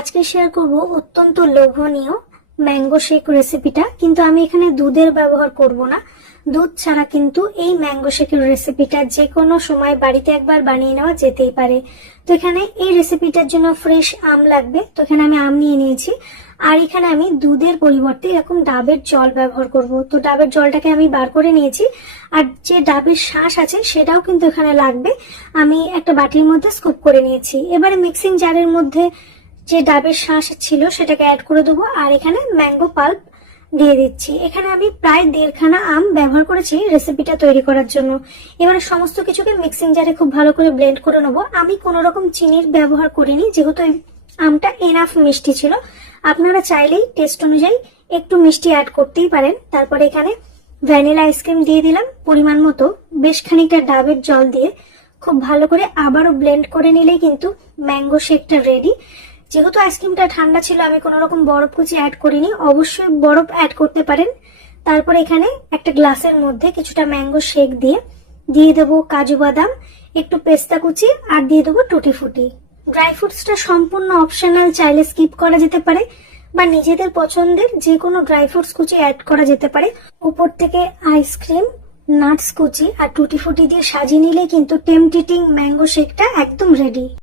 আজকে শেয়ার করব অত্যন্ত লোভনীয় ম্যাঙ্গো শেক রেসিপিটা। কিন্তু আমি এখানে দুধের ব্যবহার করব না। দুধ ছাড়া কিন্তু এই ম্যাঙ্গো শেকের রেসিপিটা যে কোনো সময় বাড়িতে একবার বানিয়ে নেওয়া যেতেই পারে। তো এখানে এই রেসিপিটার জন্য ফ্রেশ আম লাগবে। তো এখানে আমি আম নিয়ে নিয়েছি, আর এখানে আমি দুধের পরিবর্তে এরকম ডাবের জল ব্যবহার করব। তো ডাবের জলটাকে আমি বার করে নিয়েছি, আর যে ডাবের শাঁস আছে সেটাও কিন্তু এখানে লাগবে। আমি একটা বাটির মধ্যে স্কুপ করে নিয়েছি। এবারে মিক্সিং জারের মধ্যে যে ডাবের শাঁস ছিল সেটাকে অ্যাড করে দেবো, আর এখানে ম্যাঙ্গো পাল্প দিয়ে দিচ্ছি। এখানে আমি প্রায় 1.5 খানা আম ব্যবহার করেছি রেসিপিটা তৈরি করার জন্য। এবারে সমস্ত কিছুকে মিক্সিং জারে খুব ভালো করে ব্লেন্ড করে নেবো। আমি কোনো রকম চিনির ব্যবহার করিনি, যেহেতু আমটা এনাফ মিষ্টি ছিল। আপনারা চাইলেই টেস্ট অনুযায়ী একটু মিষ্টি অ্যাড করতেই পারেন। তারপরে এখানে ভ্যানিলা আইসক্রিম দিয়ে দিলাম পরিমাণ মতো। বেশ খানিকটা ডাবের জল দিয়ে খুব ভালো করে আবারও ব্লেন্ড করে নিলেই কিন্তু ম্যাঙ্গো শেকটা রেডি। যেহেতু আইসক্রিমটা ঠান্ডা ছিল, আমি কোনো রকম বরফ কুচি অ্যাড করিনি। অবশ্যই বরফ অ্যাড করতে পারেন। তারপরে এখানে একটা গ্লাসের মধ্যে কিছুটা ম্যাঙ্গো শেক দিয়ে দেবো কাজু বাদাম, একটু পেস্তা কুচি, আর দিয়ে দেবো টুটি ফুটি। ড্রাই ফ্রুটসটা সম্পূর্ণ অপশনাল, চাইলে স্কিপ করা যেতে পারে বা নিজেদের পছন্দের যে কোনো ড্রাই ফ্রুটস কুচি অ্যাড করা যেতে পারে। উপর থেকে আইসক্রিম, নাটস কুচি আর টুটি ফুটি দিয়ে সাজিয়ে নিলে কিন্তু টেম্পটিং ম্যাঙ্গো শেকটা একদম রেডি।